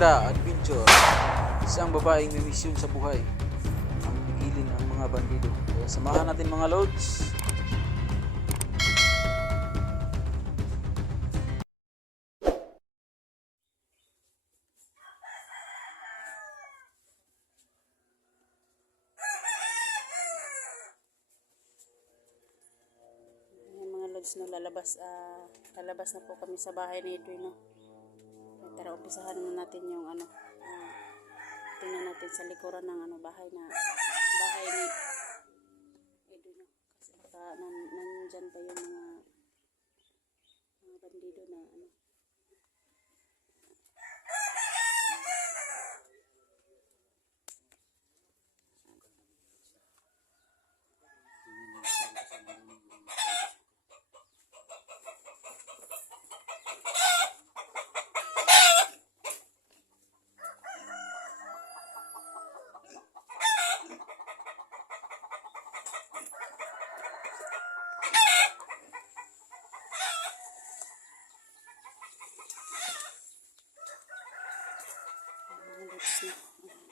Ikra Adventure. Isang babaeng may misyon sa buhay ang pigilin ang mga bandido. Kaya samahan natin mga lods. No, lalabas na po kami sa bahay ni Edwin, no. Tara, umpisahan na natin yung tingnan natin sa likuran ng bahay ni Edwin, no. Kasi baka nandyan pa yung mga bandido na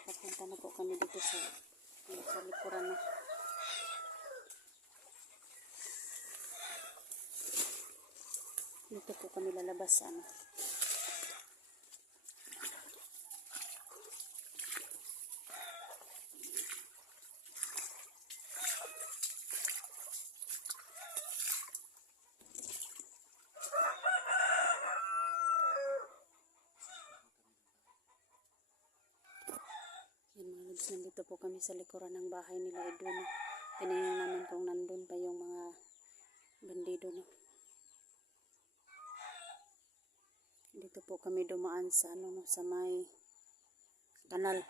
papunta na po kami dito sa likuran na. Dito po kami lalabas nandito po kami sa likuran ng bahay nila Edwin, no. Tinignan namin kung nandun pa yung mga bandido, no. Dito po kami dumaan sa sa may kanal.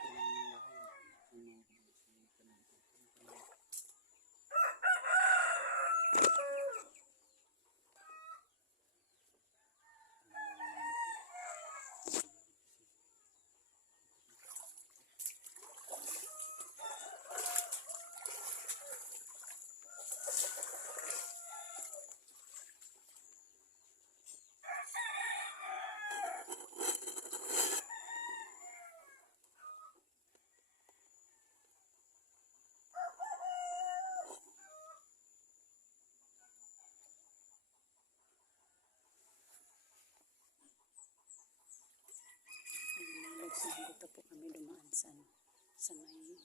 Dito po kami dumaan sa may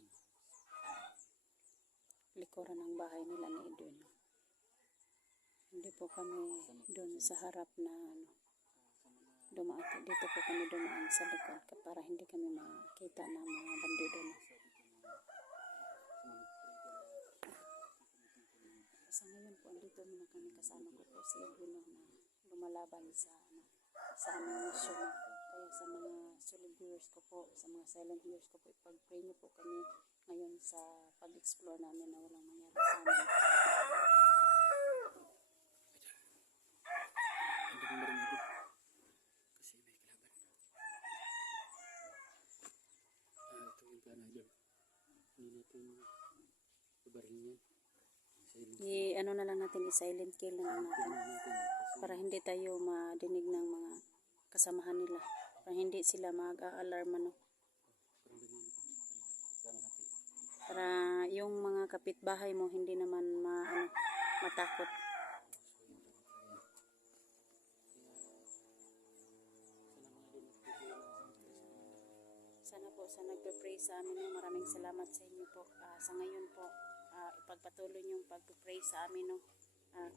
likuran ng bahay nila ni Edwin. Hindi po kami doon sa harap na dumaan. Dito po kami dumaan sa likod para hindi kami makita ng mga bandido, no. Sa ngayon po, andito muna kami, kasama ko po si Edwin, no, na lumalaban sa aming mission, no. Kaya sa mga solid viewers ko po, sa mga silent viewers ko po, ipag-pray niyo po kami ngayon sa pag-explore namin na walang mangyari sa amin. Ano na lang natin, i-silent kill na lang natin para hindi tayo madinig ng mga kasamahan nila, para hindi sila mag-a-alarm, no. Para yung mga kapitbahay mo hindi naman matakot. Sana po sa nagpe-pray sa amin, no, maraming salamat sa inyo po. Sa ngayon po, ipagpatuloy niyong pag-pray sa amin, no.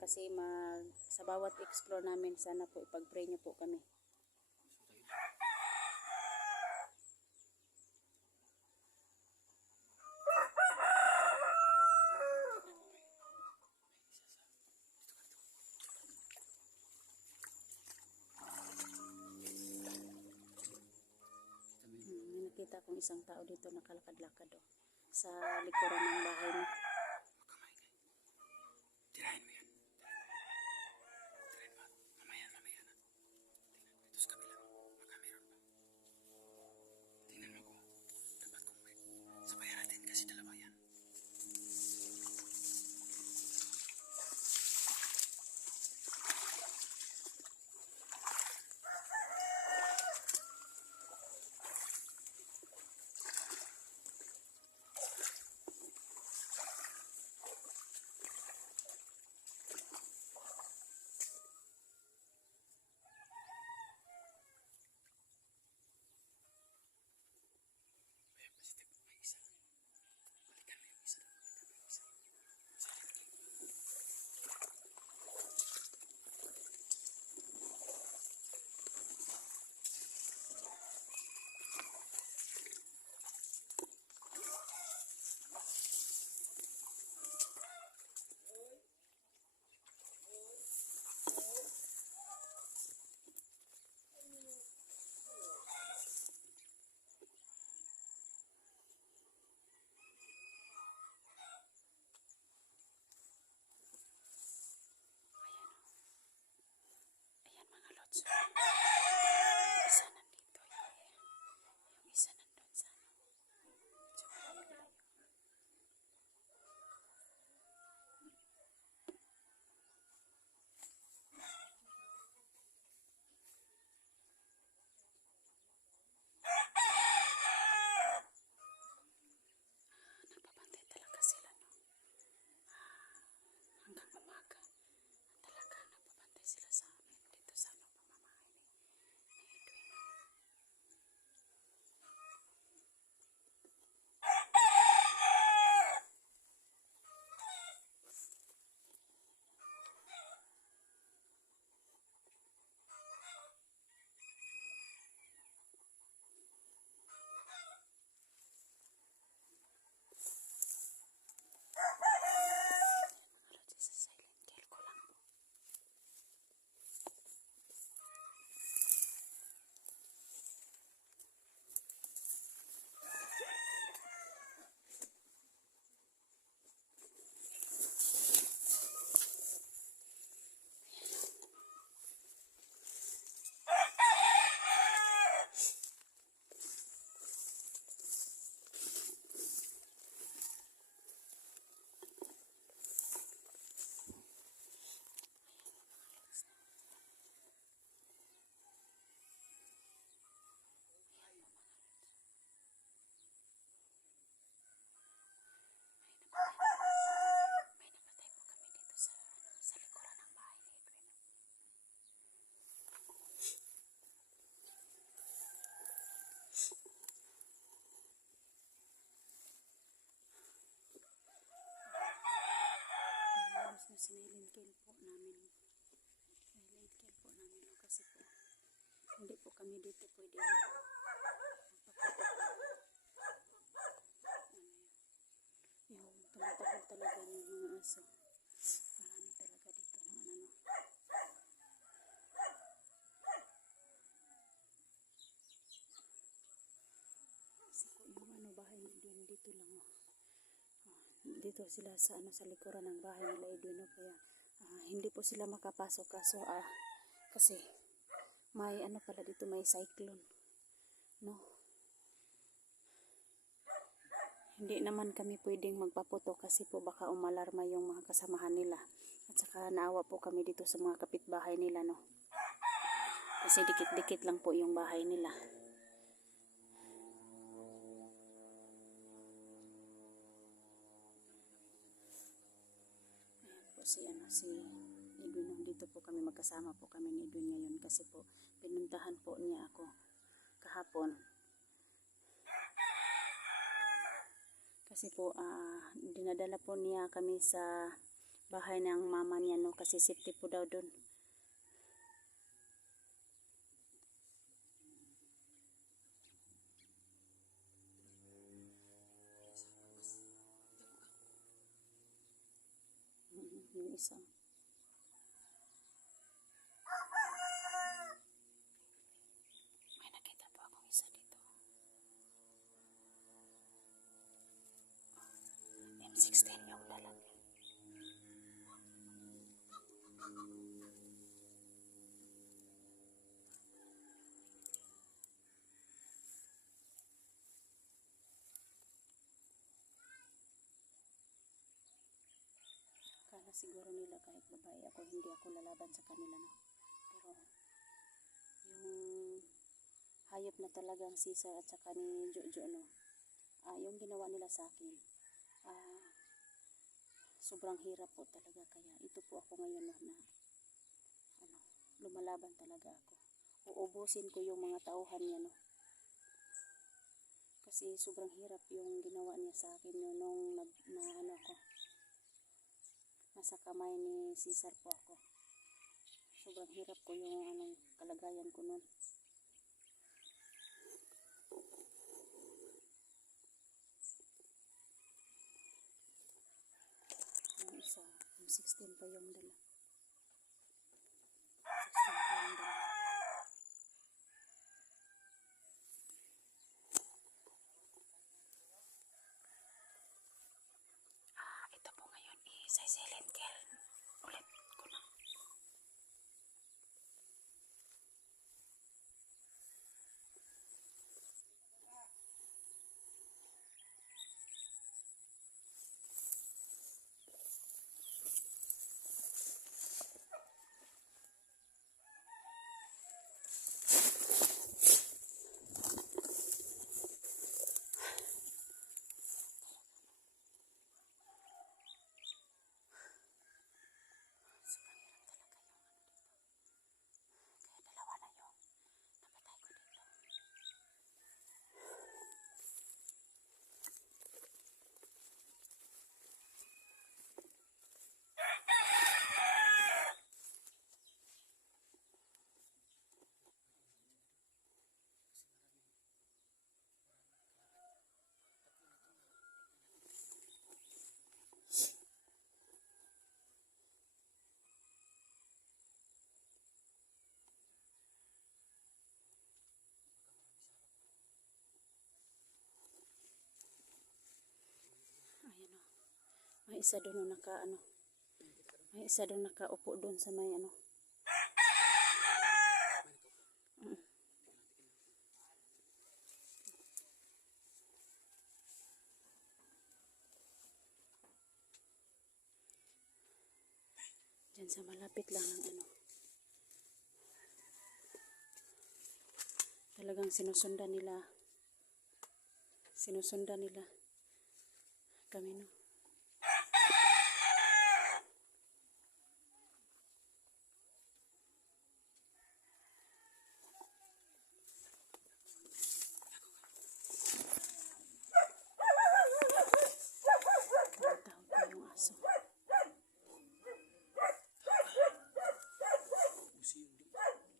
Kasi sa bawat explore namin, sana po ipag-pray niyo po kami. Nakita kong isang tao dito nakalakad-lakad, oh, sa likuran ng bahay niya. Tirahin mo yan. Tirahin mo. Mamaya na. Tingnan mo dito sa kabila. Baka meron pa. Tingnan mo ko. Dapat kung may sabayan natin kasi dalawa yan. Isa nandito. Yung isa nandun sa ano. So, malayo. Nagbabantay talaga sila, no? Hanggang umaga. Talaga, nagbabantay sila sa amin dito sa ano, pamamahay ni Edwin. Mga lods, sa silent kill ko lang po. May napatay po kami dito sa likuran ng bahay ni Edwin. Halos na silent kill po namin. Silent kill po namin, no? Kasi po hindi po kami dito pwede yung tumatahol talaga yung mga aso. Marami talaga dito ng ano. Kasi po yung ano bahay ni Edwin dito lang, oh. Dito sila sa ano sa likuran ng bahay nila Edwin, no? Kaya hindi po sila makapasok kaso kasi may ano pala dito, may cyclone, no? Hindi naman kami pwedeng magpaputo kasi po baka umalarma yung mga kasamahan nila. At saka naawa po kami dito sa mga kapitbahay nila, no? Kasi dikit-dikit lang po yung bahay nila. Ayan po si Edwin, no? Dito po kami magkasama po kami ni Edwin ngayon kasi po pinuntahan po niya ako kahapon. Kasi po, dinadala po niya kami sa bahay ng mama niya, no? Kasi safety po daw dun. Yung isa. May nakita po akong isa dito. M16 yung lalaki. Kala siguro nila kahit babae ako, hindi ako lalaban sa kanila, no? Pero yung hayop na talagang Caesar at saka ni Jojo, no? Yung ginawa nila sa akin, sobrang hirap po talaga. Kaya ito po ako ngayon, no, na ano, lumalaban talaga ako. Uubusin ko yung mga tauhan niya, no? Kasi sobrang hirap yung ginawa niya sa akin, no, nung ano ako, nasa kamay ni Caesar po ako. Sobrang hirap ko yung anong kalagayan ko nun. Yung isa, yung 16 pa yung dala. 16 pa yung dala. Ito po ngayon is silent kill. Ulit ko na. May isa doon na naka ano. May isa doon nakaupo doon sa may ano. Diyan sa malapit lang ng ano. Talagang sinusundan nila. Sinusundan nila kami, no. Tawag pa yung aso. Usi yung di. Tirahin mo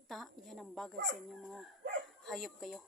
yan. Yan ang bagay sa inyo mga hayop kayo.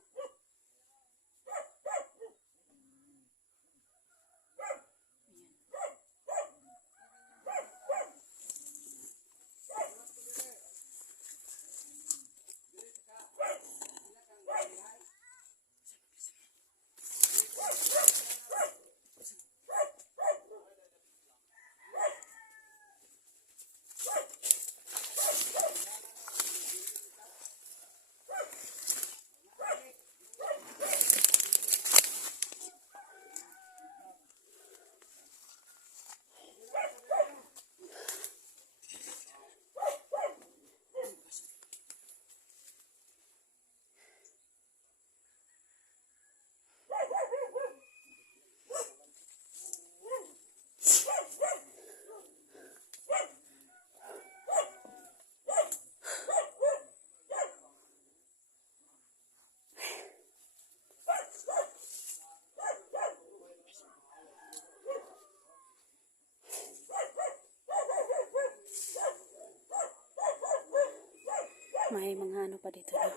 May mga ano pa dito, no?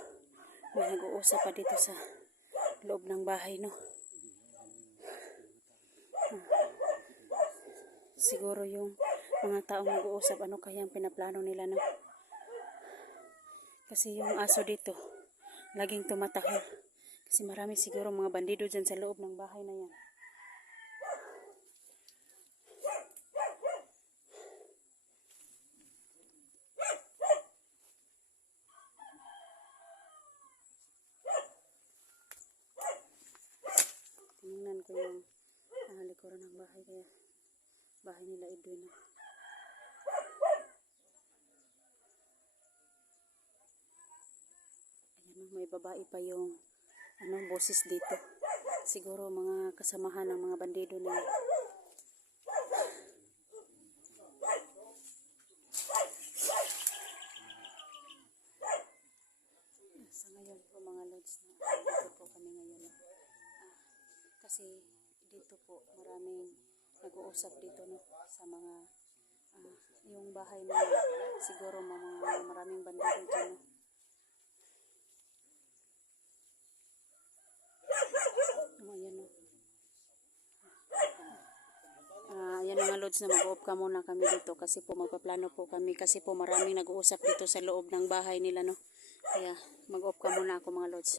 May nag-uusap pa dito sa loob ng bahay, no? Siguro yung mga taong nag-uusap, ano kayang pinaplano nila, no? Kasi yung aso dito, laging tumatakol. Kasi marami siguro mga bandido dyan sa loob ng bahay na yan. Tingnan ko yung likuran ng bahay, kaya bahay nila Edwin, no? Ayan, no? May babae pa yung boses dito. Siguro mga kasamahan ng mga bandido na yan. Sa ngayon po mga lods, dito po kami ngayon, no? Kasi dito po maraming nag-uusap dito, no, sa mga yung bahay na siguro mga maraming bandido dyan, no? Ayan, no? Ayan mga lods, na mag-off ka muna kami dito kasi po magpaplano po kami kasi po maraming nag-uusap dito sa loob ng bahay nila, no? Kaya mag-off ka muna ako mga lods.